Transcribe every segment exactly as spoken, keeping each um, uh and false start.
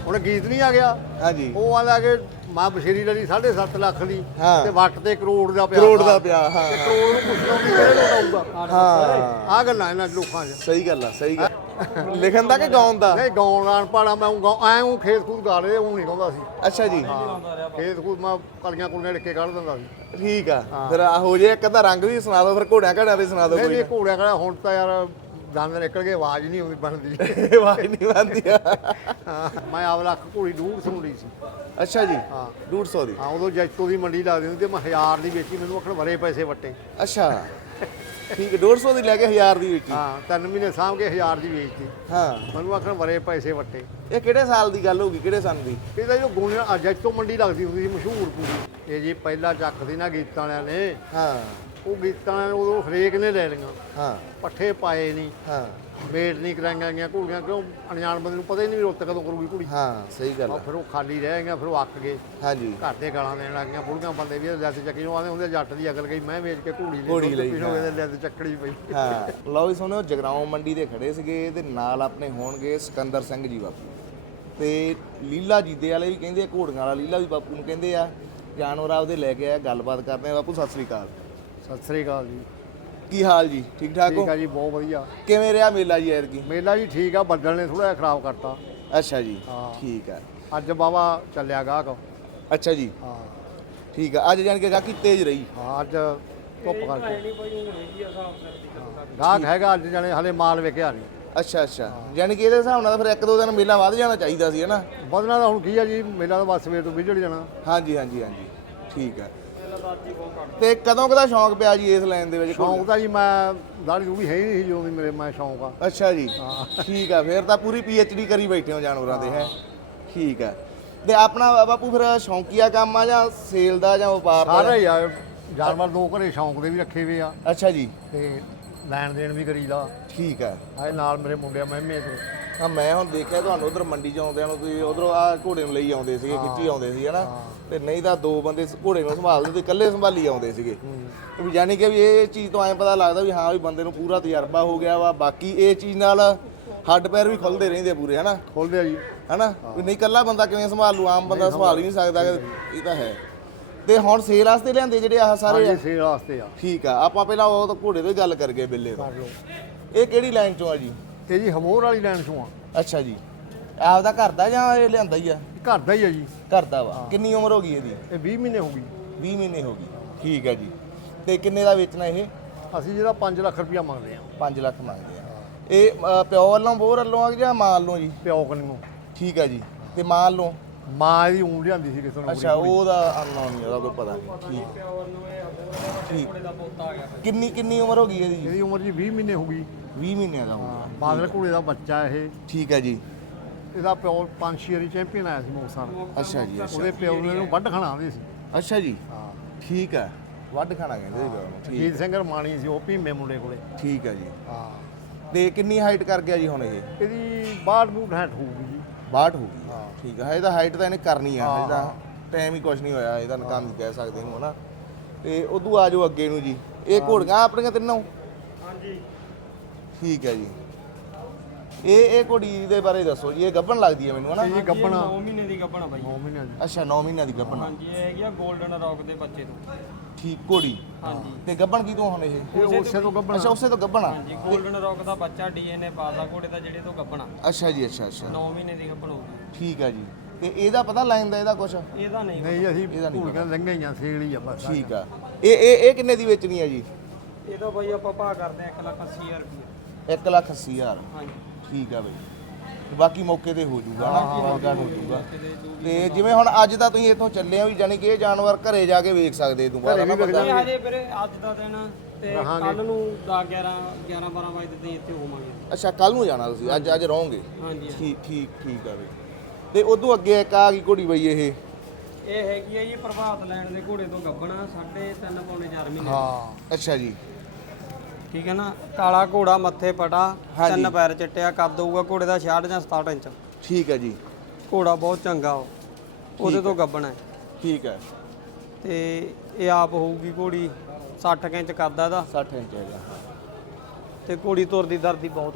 ਹੁਣ ਗੀਤ ਨਹੀਂ ਆ ਗਿਆ ਹਾਂਜੀ ਉਹ ਆਂਦਾ ਕਿ ਮਾਂ ਬਸ਼ੇਰੀ ਲਈ ਸਾਢੇ ਸੱਤ ਲੱਖ ਦੀ ਤੇ ਵੱਟ ਤੇ ਕਰੋੜ ਦਾ ਪਿਆ ਕਰੋੜ ਦਾ ਪਿਆ ਹਾਂ ਤੇ ਕਰੋੜ ਨੂੰ ਪੁੱਛਣਾ ਵੀ ਕਿਹੜੇ ਲੋਟ ਆਊਗਾ ਹਾਂ ਆ ਗੱਲਾਂ ਇਹਨਾਂ ਲੋਕਾਂ 'ਚ ਸਹੀ ਗੱਲ ਆ ਸਹੀ ਗੱਲ ਲਿਖਣ ਦਾ ਕਿ ਗਾਉਣ ਦਾ ਨਹੀਂ ਗਾਉਣ ਨਾਲ ਪਾੜਾ ਮੈਂ ਐਂ ਉਹ ਖੇਤ ਖੂਤ ਗਾ ਲਏ ਉਹ ਨਹੀਂ ਗਾਉਂਦਾ ਸੀ ਅੱਛਾ ਜੀ ਖੇਤ ਖੂਤ ਮੈਂ ਕਲੀਆਂ ਕੁਲੀਆਂ ਲਿਖ ਕੇ ਕੱਢ ਦਿੰਦਾ ਸੀ ਠੀਕ ਆ ਫਿਰ ਆ ਹੋ ਜੇ ਇੱਕ ਅੱਧਾ ਰੰਗ ਵੀ ਸੁਣਾ ਦਿਓ ਫਿਰ ਘੋੜਿਆਂ ਘੜਿਆਂ ਦੇ ਸੁਣਾ ਦਿਓ ਨਹੀਂ ਕੋਈ ਨਹੀਂ ਘੋੜਿਆਂ ਕਹਿੰਦਾ ਹੁਣ ਤਾਂ ਯਾਰ ਦੰਦ ਨਿਕਲ ਕੇ ਆਵਾਜ਼ ਨਹੀਂ ਆਉਂਦੀ ਬਣਦੀ ਆਵਾਜ਼ ਨਹੀਂ ਆਉਂਦੀ ਹਾਂ ਮੈਂ ਆਪ ਲੱਖ ਘੋੜੀ ਡੂਢ ਸੌ ਲਈ ਸੀ ਅੱਛਾ ਜੀ ਹਾਂ ਡੂਢ ਸੌ ਦੀ ਹਾਂ ਉਦੋਂ ਜੈਤੋ ਦੀ ਮੰਡੀ ਲੱਗਦੀ ਹੁੰਦੀ ਤੇ ਮੈਂ ਹਜ਼ਾਰ ਦੀ ਵੇਚੀ ਮੈਨੂੰ ਆਖਣ ਵਰੇ ਪੈਸੇ ਵੱਟੇ ਅੱਛਾ ਠੀਕ ਹੈ ਡੂਢ ਸੌ ਦੀ ਲੈ ਕੇ ਹਜ਼ਾਰ ਦੀ ਵੇਚੀ ਹਾਂ ਤਿੰਨ ਮਹੀਨੇ ਸਾਂਭ ਕੇ ਹਜ਼ਾਰ ਦੀ ਵੇਚਤੀ ਹਾਂ ਮੈਨੂੰ ਆਖਣ ਵਰੇ ਪੈਸੇ ਵੱਟੇ ਇਹ ਕਿਹੜੇ ਸਾਲ ਦੀ ਗੱਲ ਹੋਗੀ ਕਿਹੜੇ ਸੰਨ ਦੀ ਇਹਦਾ ਜੋ ਗੁਣ ਜੈਤੋ ਮੰਡੀ ਲੱਗਦੀ ਹੁੰਦੀ ਸੀ ਮਸ਼ਹੂਰ ਪੂਰੀ ਇਹ ਜੀ ਪਹਿਲਾਂ ਚੱਕਦੀ ਨਾ ਗੀਤਾਂ ਵਾਲਿਆਂ ਨੇ ਹਾਂ ਉਹ ਗੀਤਾਂ ਵਾਲਿਆਂ ਨੇ ਉਦੋਂ ਹਰੇਕ ਨੇ ਲੈ ਲਈਆਂ ਹਾਂ ਪੱਠੇ ਪਾਏ ਨਹੀਂ ਹਾਂ ਵੇਟ ਨਹੀਂ ਕਰਾਈਆਂ ਗਈਆਂ ਘੋੜੀਆਂ ਕਿਉਂ ਅਣਜਾਣ ਬੰਦੇ ਨੂੰ ਪਤਾ ਹੀ ਨਹੀਂ ਵੀ ਰੁੱਤ ਕਦੋਂ ਕਰੂਗੀ ਘੋੜੀ ਹਾਂ ਸਹੀ ਗੱਲ ਆ ਆ ਫਿਰ ਉਹ ਖਾਲੀ ਰਹਿ ਗਈਆਂ ਫਿਰ ਉਹ ਅੱਕ ਗਏ ਹਾਂਜੀ ਘਰ ਦੇ ਗਾਲਾਂ ਦੇਣ ਲੱਗ ਗਈਆਂ ਬੁੜੀਆਂ ਬੰਦੇ ਵੀ ਲੱਤ ਚੱਕੀ ਨੂੰ ਆਉਂਦੇ ਹੁੰਦੇ ਜੱਟ ਦੀ ਅਕਲ ਗਈ ਮੈਂ ਵੇਚ ਕੇ ਘੋੜੀ ਲਈ ਘੋੜੀ ਲਈ, ਪਿਛੋਂ ਇਹਦੇ ਲੱਤ ਚੱਕੜੀ ਪਈ ਹਾਂ ਲਓ ਜੀ ਸੁਣਿਓ ਜਗਰਾਉਂ ਮੰਡੀ ਦੇ ਖੜੇ ਸੀਗੇ ਤੇ ਨਾਲ ਆਪਣੇ ਹੋਣਗੇ ਸਿਕੰਦਰ ਸਿੰਘ ਜੀ ਬਾਪੂ ਤੇ ਲੀਲਾ ਜੀਦੇ ਵਾਲੇ ਵੀ ਕਹਿੰਦੇ ਆ ਘੋੜੀਆਂ ਵਾਲਾ ਲੀਲਾ ਵੀ ਬਾਪੂ ਨੂੰ ਕਹਿੰਦੇ ਆ ਜਾਨਵਰ ਆਪਦੇ ਲੈ ਕੇ ਆ ਗੱਲਬਾਤ ਕਰਦੇ ਆ ਬਾਪੂ ਸਤਿ ਸ੍ਰੀ ਅਕਾਲ ਸਤਿ ਸ੍ਰੀ ਅਕਾਲ ਜੀ ਕੀ ਹਾਲ ਜੀ ਠੀਕ ਠਾਕ ਹੋ ਠੀਕ ਆ ਜੀ ਬਹੁਤ ਵਧੀਆ ਕਿਵੇਂ ਰਿਹਾ ਮੇਲਾ ਜੀ ਐਤਕੀ ਮੇਲਾ ਜੀ ਠੀਕ ਆ ਬੱਦਲ ਨੇ ਥੋੜਾ ਜਿਹਾ ਖਰਾਬ ਕਰਤਾ ਅੱਛਾ ਜੀ ਹਾਂ। ਠੀਕ ਆ ਅੱਜ ਬਾਵਾ ਚੱਲਿਆ ਗਾਹਕ ਅੱਛਾ ਜੀ ਹਾਂ ਠੀਕ ਆ ਅੱਜ ਜਾਣ ਕੇ ਗਾਹਕੀ ਤੇਜ਼ ਰਹੀ ਹਾਂ ਅੱਜ ਧੁੱਪ ਕਰਕੇ ਗਾਹਕ ਹੈਗਾ ਅੱਜ ਜਾਣੇ ਹਲੇ ਮਾਲ ਵਿਕਿਆ ਨਹੀਂ ਅੱਛਾ ਅੱਛਾ ਯਾਨੀ ਕਿ ਇਹਦੇ ਹਿਸਾਬ ਨਾਲ ਤਾਂ ਫਿਰ ਇੱਕ ਦੋ ਦਿਨ ਮੇਲਾ ਵੱਧ ਜਾਣਾ ਚਾਹੀਦਾ ਸੀ ਹਨਾ ਵਧਣਾ ਤਾਂ ਹੁਣ ਕੀ ਆ ਜੀ ਮੇਲਾ ਤਾਂ ਬਸ ਸਵੇਰ ਤੋਂ ਵਿਜੜ ਜਾਣਾ ਹਾਂਜੀ ਹਾਂਜੀ ਹਾਂਜੀ ਠੀਕ ਆ ਤੇ ਕਦੋਂ ਕਦਾ ਸ਼ੌਂਕ ਪਿਆ ਜੀ ਇਸ ਲਾਈਨ ਦੇ ਵਿੱਚ ਸ਼ੌਂਕ ਤਾਂ ਜੀ ਮੈਂ ਦਾੜੀ ਦੂੜੀ ਹੈ ਹੀ ਨਹੀਂ ਸੀ ਜਦੋਂ ਦੀ ਮੇਰੇ ਮੈਂ ਸ਼ੌਂਕ ਆ ਅੱਛਾ ਜੀ ਹਾਂ। ਠੀਕ ਆ ਫਿਰ ਤਾਂ ਪੂਰੀ ਪੀ ਐਚ ਡੀ ਕਰੀ ਬੈਠੇ ਹੋ ਜਾਨਵਰਾਂ ਦੇ ਹੈ ਠੀਕ ਆ ਤੇ ਆਪਣਾ ਬਾਪੂ ਫਿਰ ਸ਼ੌਂਕੀਆ ਕੰਮ ਆ ਜਾਂ ਸੇਲ ਦਾ ਜਾਂ ਵਪਾਰ ਦਾ ਸਾਰੇ ਯਾਰ ਜਾਨਵਰ ਦੋ ਘਰੇ ਸ਼ੌਂਕ ਦੇ ਵੀ ਰੱਖੇ ਹੋਏ ਆ ਅੱਛਾ ਜੀ ਤੇ ਲੈਣ ਦੇਣ ਵੀ ਕਰੀਦਾ ਠੀਕ ਆ ਆਏ ਨਾਲ ਮੇਰੇ ਮੁੰਡੇ ਆ ਮਹਿਮੇ ਤੋਂ ਆ ਮੈਂ ਹੁਣ ਦੇਖਿਆ ਤੁਹਾਨੂੰ ਉਧਰ ਮੰਡੀ ਚ ਆਉਂਦਿਆਂ ਨੂੰ ਤੁਸੀਂ ਉਧਰੋਂ ਆ ਘੋੜੇ ਨੂੰ ਲਈ ਆਉਂਦੇ ਸੀਗੇ ਖਿੱਚੀ ਆਉਂਦੇ ਸੀ ਹਨਾ ਤੇ ਨਹੀਂ ਤਾਂ ਦੋ ਬੰਦੇ ਘੋੜੇ ਨੂੰ ਸੰਭਾਲਦੇ ਤੇ ਇਕੱਲੇ ਸੰਭਾਲੀ ਆਉਂਦੇ ਸੀਗੇ ਵੀ ਯਾਨੀ ਕਿ ਵੀ ਇਹ ਚੀਜ਼ ਤੋਂ ਐਂ ਪਤਾ ਲੱਗਦਾ ਵੀ ਹਾਂ ਵੀ ਬੰਦੇ ਨੂੰ ਪੂਰਾ ਤਜਰਬਾ ਹੋ ਗਿਆ ਵਾ ਬਾਕੀ ਇਹ ਚੀਜ਼ ਨਾਲ ਹੱਡ ਪੈਰ ਵੀ ਖੁੱਲਦੇ ਰਹਿੰਦੇ ਆ ਪੂਰੇ ਹਨਾ ਖੋਲਦੇ ਆ ਜੀ ਹਨਾ ਵੀ ਨਹੀਂ ਇਕੱਲਾ ਬੰਦਾ ਕਿਵੇਂ ਸੰਭਾਲ ਲੂ ਆਮ ਬੰਦਾ ਸੰਭਾਲ ਹੀ ਨਹੀਂ ਸਕਦਾ ਇਹ ਤਾਂ ਹੈ ਤੇ ਹੁਣ ਸੇਲ ਵਾਸਤੇ ਲਿਆਂਦੇ ਜਿਹੜੇ ਆਹ ਸਾਰੇ ਆ ਹਾਂਜੀ ਸੇਲ ਵਾਸਤੇ ਆ ਠੀਕ ਆ ਆਪਾਂ ਪਹਿਲਾਂ ਉਹ ਤਾਂ ਘੋੜੇ ਦੀ ਗੱਲ ਕਰ ਗਏ ਬਿੱਲੇ ਤੋਂ ਕਰ ਲਓ ਇਹ ਕਿਹੜੀ ਲਾਈਨ ਚੋਂ ਆ ਜੀ ਇਹ ਜੀ ਹਮੋਰ ਵਾਲੀ ਲੈਣ ਚੋਂ ਆ ਅੱਛਾ ਜੀ ਆਪਦਾ ਘਰ ਦਾ ਜਾਂ ਇਹ ਲਿਆਂਦਾ ਹੀ ਆ ਘਰ ਦਾ ਹੀ ਆ ਜੀ ਘਰ ਦਾ ਵਾ ਕਿੰਨੀ ਉਮਰ ਹੋ ਗਈ ਇਹਦੀ ਇਹ ਵੀਹ ਮਹੀਨੇ ਹੋ ਗਈ ਵੀਹ ਮਹੀਨੇ ਹੋ ਗਈ ਠੀਕ ਹੈ ਜੀ ਤੇ ਕਿੰਨੇ ਦਾ ਵੇਚਣਾ ਇਹ ਅਸੀਂ ਜਿਹਦਾ ਪੰਜ ਲੱਖ ਰੁਪਇਆ ਮੰਗਦੇ ਆ ਪੰਜ ਲੱਖ ਮੰਗਦੇ ਆ ਇਹ ਅ, ਪਿਓ ਵੱਲੋਂ ਬੋਰ ਵੱਲੋਂ ਆ ਜਾਂ ਮਾਂ ਵੱਲੋਂ ਜੀ ਪਿਓ ਕਨੀਓ ਠੀਕ ਹੈ ਜੀ ਤੇ ਮਾਂ ਵੱਲੋਂ ਮਾਂ ਇਹਦੀ ਊਂ ਲਿਆਂਦੀ ਸੀ ਕਿਸੇ ਨੂੰ ਅੱਛਾ ਉਹਦਾ ਅਨਨੋਨ ਨਹੀਂ ਉਹਦਾ ਕੋਈ ਪਤਾ ਨਹੀਂ ਠੀਕ ਠੀਕ ਕਿੰਨੀ ਕਿੰਨੀ ਉਮਰ ਹੋ ਗਈ ਇਹਦੀ ਜੀ ਇਹਦੀ ਉਮਰ ਜੀ ਵੀਹ ਮਹੀਨੇ ਹੋ ਗਈ ਵੀਹ ਮਹੀਨਿਆਂ ਦਾ ਹੋ ਗਿਆ ਬਾਦਲ ਘੋੜੇ ਦਾ ਬੱਚਾ ਇਹ ਠੀਕ ਹੈ ਜੀ ਇਹਦਾ ਪਿਓ ਪੰਜ ਛੇ ਵਾਰੀ ਚੈਂਪੀਅਨ ਆਇਆ ਸੀ ਮੋਸਾ ਅੱਛਾ ਜੀ ਅੱਛਾ ਉਹਦੇ ਪਿਓ ਨੇ ਇਹਨੂੰ ਵੱਢ ਖਣਾਉਂਦੇ ਸੀ ਅੱਛਾ ਜੀ ਹਾਂ ਠੀਕ ਹੈ ਵੱਢ ਖਾਣਾ ਕਹਿੰਦੇ ਸੀ ਪਿਓ ਨੂੰ ਠੀਕ ਜੀਤ ਸਿੰਘ ਰਮਾਣੀ ਸੀ ਉਹ ਭੀਮੇ ਮੁੰਡੇ ਕੋਲੇ ਠੀਕ ਹੈ ਜੀ ਹਾਂ ਤੇ ਕਿੰਨੀ ਹਾਈਟ ਕਰ ਗਿਆ ਜੀ ਹੁਣ ਇਹ ਇਹਦੀ ਬਾਹਠ ਬੂਟ ਹੈਟ ਹੋਊਗੀ ਜੀ ਬਾਹਠ ਹੋ ਗਈ ਹਾਂ। ਠੀਕ ਹੈ ਇਹਦਾ ਹਾਈਟ ਤਾਂ ਇਹਨੇ ਕਰਨੀ ਆ ਹਾਂ, ਇਹਦਾ ਟਾਈਮ ਹੀ ਕੁਝ ਨਹੀਂ ਹੋਇਆ ਇਹਦਾ ਕੰਮ ਕਹਿ ਸਕਦੇ ਹਾਂ ਹਨਾ ਤੇ ਉਦੋਂ ਆ ਜਾਓ ਅੱਗੇ ਨੂੰ ਜੀ ਇਹ ਘੋੜੀਆਂ ਆਪਣੀਆਂ ਤਿੰਨੋਂ ਹਾਂਜੀ ਠੀਕ ਹੈ ਜੀ ਇਹ ਇਹ ਘੋੜੀ ਦੇ ਬਾਰੇ ਦੱਸੋ ਜੀ ਇਹ ਗੱਭਣ ਲੱਗਦੀ ਹੈ ਮੈਨੂੰ ਹਨਾ ਇਹ ਜੀ ਗੱਬਣਾ ਨੌ ਮਹੀਨੇ ਦੀ ਗੱਭਣ ਆ ਬਾਈ ਨੌ ਮਹੀਨਿਆਂ ਦੀ ਅੱਛਾ ਨੌ ਮਹੀਨਿਆਂ ਦੀ ਗੱਭਣ ਹਾਂਜੀ ਇਹ ਹੈਗੀ ਆ 골ਡਨ ਰੌਕ ਦੇ ਬੱਚੇ ਤੋਂ ਠੀਕ ਘੋੜੀ ਹਾਂਜੀ ਤੇ ਗੱਭਣ ਕੀ ਤੋਂ ਹੁਣ ਇਹ ਇਹ ਉਸੇ ਤੋਂ ਗੱਬਣਾ ਅੱਛਾ ਉਸੇ ਤੋਂ ਗੱਭਣ ਆ ਹਾਂਜੀ 골ਡਨ ਰੌਕ ਦਾ ਬੱਚਾ ਡੀਐਨਏ ਪਾਸਾ ਘੋੜੇ ਦਾ ਜਿਹੜੇ ਤੋਂ ਗੱਭਣ ਆ ਅੱਛਾ ਜੀ ਅੱਛਾ ਅੱਛਾ ਨੌ ਮਹੀਨੇ ਦੀ ਗੱਭਣ ਹੋਊਗੀ ਠੀਕ ਹੈ ਜੀ ਤੇ ਇਹਦਾ ਪਤਾ ਲਾਈਨ ਦਾ ਇਹਦਾ ਕੁਛ ਇਹਦਾ ਨਹੀਂ ਨਹੀਂ ਅਸੀਂ ਇਹਦਾ ਨਹੀਂ ਭੂਲੀਆਂ ਲੰਘਾਈਆਂ ਸੇਲ ਹੀ ਆ ਬਸ ਠੀਕ ਆ ਇਹ ਇਹ ਇਹ ਕਿੰਨੇ ਦੀ ਵੇਚਣੀ ਹੈ ਜੀ ਇਹਦਾ ਬਾਈ ਆਪਾਂ ਭਾਅ ਕਰਦੇ ਆ ਇੱਕ ਲੱਖ ਅੱਸੀ ਹਜ਼ਾਰ ਰੁਪਏ ਇੱਕ ਲੱਖ ਅੱਸੀ ਹਜ਼ਾਰ ਹਾਂਜੀ ਠੀਕ ਆ ਬਈ ਤੇ ਬਾਕੀ ਮੌਕੇ ਤੇ ਹੋ ਜਾਊਗਾ ਨਾ ਮੌਕਾ ਹੋ ਜਾਊਗਾ ਕਿਤੇ ਦੋ ਤੇ ਜਿਵੇਂ ਹੁਣ ਅੱਜ ਦਾ ਤੁਸੀਂ ਇੱਥੋਂ ਚੱਲੇ ਆ ਵੀ ਜਾਨੀ ਕਿ ਇਹ ਜਾਨਵਰ ਘਰੇ ਜਾ ਕੇ ਵੇਖ ਸਕਦੇ ਤੂੰ ਬਾਅਦ ਨਾ ਬੰਦਾ ਇਹ ਹਜੇ ਵੀਰੇ ਅੱਜ ਦਾ ਦਿਨ ਤੇ ਕੱਲ ਨੂੰ ਦਸ ਗਿਆਰਾਂ ਗਿਆਰਾਂ ਬਾਰਾਂ ਵਜੇ ਤੇ ਇੱਥੇ ਹੋਵਾਂਗੇ ਅੱਛਾ ਕੱਲ ਨੂੰ ਜਾਣਾ ਤੁਸੀਂ ਅੱਜ ਅੱਜ ਰਹੋਗੇ ਹਾਂਜੀ ਠੀਕ ਠੀਕ ਠੀਕ ਆ ਬਈ ਤੇ ਉਦੋਂ ਅੱਗੇ ਇੱਕ ਆ ਗਈ ਘੋੜੀ ਬਈ ਇਹ ਇਹ ਹੈਗੀ ਆ ਜੀ ਪ੍ਰਭਾਤ ਲੈਣ ਦੇ ਘੋੜੇ ਤੋਂ ਗੱਭਣਾ ਸਾਢੇ ਤਿੰਨ ਪੌਣੇ ਚਾਰ ਮਹੀਨੇ ਹਾਂ ਅੱਛਾ ਜੀ ਠੀਕ ਹੈ ਨਾ ਕਾਲਾ ਘੋੜਾ ਮੱਥੇ ਪਟਾ ਹਾਂਜੀ। ਤਿੰਨ ਪੈਰ ਚਿੱਟਿਆ ਕੱਦ ਹੋਊਗਾ ਘੋੜੇ ਦਾ ਛਿਆਹਠ ਜਾਂ ਸਤਾਹਠ ਇੰਚ ਠੀਕ ਹੈ ਜੀ ਘੋੜਾ ਬਹੁਤ ਚੰਗਾ ਉਹ ਉਹਦੇ ਤੋਂ ਗੱਭਣਾ ਹੈ ਠੀਕ ਹੈ ਤੇ ਇਹ ਆਪ ਹੋਊਗੀ ਘੋੜੀ ਸੱਠ ਕੁ ਇੰਚ ਕੱਦ ਆ ਇਹਦਾ ਸੱਠ ਇੰਚ ਹੈਗਾ ਤੇ ਘੋੜੀ ਤੁਰਦੀ ਦਰਦੀ ਬਹੁਤ ਆਏ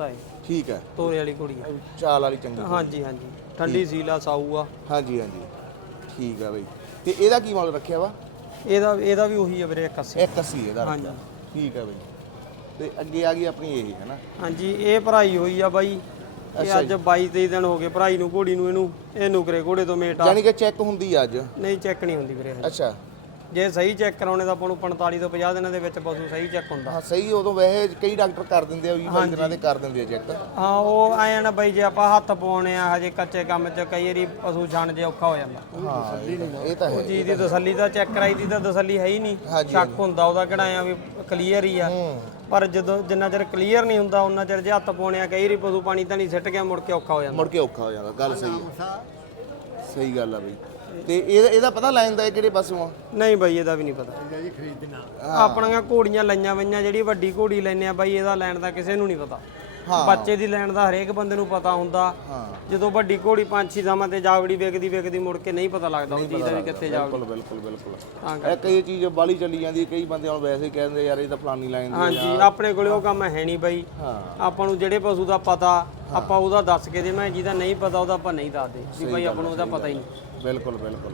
ਠੀਕ ਹੈ, ਤੋਰੇ ਵਾਲੀ ਘੋੜੀ ਆ। ਚਾਲ ਵਾਲੀ ਚੰਗੀ। ਹਾਂਜੀ ਹਾਂਜੀ ਠੰਡੀ ਸੀਲਾ ਸਾਊ ਆ। ਹਾਂਜੀ ਹਾਂਜੀ ਠੀਕ ਆ ਬਈ। ਤੇ ਇਹਦਾ ਕੀ ਮੁੱਲ ਰੱਖਿਆ ਵਾ? ਇਹਦਾ ਇਹਦਾ ਵੀ ਉਹੀ ਆ ਵੀਰੇ ਇੱਕ ਅੱਸੀ। ਇੱਕ ਅੱਸੀ ਇਹਦਾ ਹਾਂਜੀ। ਰੱਖਿਆ। ਠੀਕ ਆ ਬਈ। ਤੇ ਅੱਗੇ ਆ ਗਈ ਆਪਣੀ ਇਹ ਹੈ ਨਾ? ਹਾਂਜੀ ਇਹ ਭਰਾਈ ਹੋਈ ਆ ਬਾਈ। ਇਹ ਅੱਜ ਬਾਈ ਤੇਈ ਦਿਨ ਹੋ ਗਏ ਭਰਾਈ ਨੂੰ ਘੋੜੀ ਨੂੰ। ਇਹਨੂੰ ਇਹ ਨੁਕਰੇ ਘੋੜੇ ਤੋਂ ਮੇਟ ਆ। ਯਾਨੀ ਕਿ ਚੈੱਕ ਹੁੰਦੀ ਆ ਅੱਜ? ਨਹੀਂ ਚੈੱਕ ਨਹੀਂ ਹੁੰਦੀ ਵੀਰੇ। ਅੱਛਾ। ਜੇ ਸਹੀ ਚੈੱਕ ਕਰਾਉਣੇ ਤਾਂ ਆਪਾਂ ਨੂੰ ਪੰਤਾਲੀ ਤੋਂ ਪੰਜਾਹ ਦਿਨਾਂ ਦੇ ਵਿੱਚ ਪਸ਼ੂ ਸਹੀ ਚੈੱਕ ਹੁੰਦਾ। ਹਾਂ ਸਹੀ। ਉਦੋਂ ਵੈਸੇ ਕਈ ਡਾਕਟਰ ਕਰ ਦਿੰਦੇ ਆ ਵੀਹ ਬਾਈ ਦਿਨਾਂ ਦੇ ਕਰ ਦਿੰਦੇ ਆ ਚੈੱਕ। ਹਾਂ ਉਹ ਐਂ ਨਾ ਬਾਈ ਜੇ ਆਪਾਂ ਹੱਥ ਪਾਉਣੇ ਆ ਹਜੇ ਕੱਚੇ ਕੰਮ 'ਚ ਕਈ ਵਾਰੀ ਪਸ਼ੂ ਛਣ ਜੇ ਔਖਾ ਹੋ ਜਾਂਦਾ। ਹਾਂ ਇਹ ਤਾਂ ਉਹ ਹੈ। ਚੀਜ਼ ਦੀ ਤਸੱਲੀ ਤਾਂ ਚੈੱਕ ਕਰਾਈ ਦੀ ਤਾਂ ਤਸੱਲੀ ਹੈ ਹੀ ਨਹੀਂ। ਸ਼ੱਕ ਹੁੰਦਾ ਉਹਦਾ ਕਿਹੜਾ ਆ ਵੀ ਕਲੀਅਰ ਹੀ ਆ। ਪਰ ਜਦੋਂ ਜਿੰਨਾ ਚਿਰ ਕਲੀਅਰ ਨਹੀਂ ਹੁੰਦਾ ਉਹਨਾਂ ਚਿਰ ਜੇ ਹੱਥ ਪਾਉਣੇ ਆ ਕਈ ਵਾਰੀ ਪਸ਼ੂ ਪਾਣੀ ਤਾਂ ਨਹੀਂ ਸਿੱਟ ਗਿਆ ਮੁੜ ਕੇ ਔਖਾ ਹੋ ਜਾਂਦਾ। ਮੁੜ ਕੇ ਔਖਾ ਹੋ ਜਾਂਦਾ। ਗੱਲ ਸਹੀ ਹੈ। ਸਹੀ ਗੱਲ ਆ ਬਈ। ਤੇ ਇਹਦਾ ਇਹਦਾ ਪਤਾ ਲੈਣ ਦਾ ਕਿਹੜੇ ਪਾਸੋਂ ਆ? ਨਹੀਂ ਬਾਈ ਇਹਦਾ ਵੀ ਨਹੀਂ ਪਤਾ ਜੀ ਖਰੀਦਣਾ। ਆਪਣੀਆਂ ਘੋੜੀਆਂ ਲਈਆਂ ਵਈਆਂ ਜਿਹੜੀ ਵੱਡੀ ਘੋੜੀ ਲੈਨੇ ਆ ਬਾਈ ਇਹਦਾ ਲੈਣ ਦਾ ਕਿਸੇ ਨੂੰ ਨਹੀਂ ਪਤਾ। ਬੱਚੇ ਦੀ ਲੈਣ ਦਾ ਹਰੇਕ ਬੰਦੇ ਨੂੰ ਪਤਾ ਹੁੰਦਾ। ਜਦੋਂ ਵੱਡੀ ਘੋੜੀ ਪੰਜ ਛੇ ਥਾਵਾਂ ਤੇ ਜਾਵੜੀ ਵੇਖਦੀ ਵੇਖਦੀ ਮੁੜ ਕੇ ਨਹੀਂ ਪਤਾ ਲੱਗਦਾ ਉਹ ਚੀਜ਼ ਦਾ ਵੀ ਕਿੱਥੇ ਜਾਵੜੀ। ਬਿਲਕੁਲ ਬਿਲਕੁਲ ਬਿਲਕੁਲ। ਇਹ ਕਈ ਚੀਜ਼ ਬਾਲੀ ਚੱਲੀ ਜਾਂਦੀ। ਕਈ ਬੰਦੇ ਹੁਣ ਵੈਸੇ ਕਹਿੰਦੇ ਯਾਰ ਇਹ ਤਾਂ ਫਲਾਨੀ ਲਾਈਨ ਦੀ। ਹਾਂਜੀ ਆਪਣੇ ਕੋਲੇ ਉਹ ਕੰਮ ਹੈ ਨਹੀਂ ਬਾਈ। ਆਪਾਂ ਨੂੰ ਜਿਹੜੇ ਪਸ਼ੂ ਦਾ ਪਤਾ ਆਪਾਂ ਉਹਦਾ ਦੱਸ ਕੇ ਦੇ। ਮੈਂ ਜਿਹਦਾ ਨਹੀਂ ਪਤਾ ਉਹਦਾ ਆਪਾਂ ਨਹੀਂ ਦੱਸਦੇ ਵੀ ਬਾਈ ਆਪਾਂ ਨੂੰ ਉਹਦਾ ਪਤਾ ਹੀ ਨਹੀਂ। ਬਿਲਕੁਲ ਬਿਲਕੁਲ।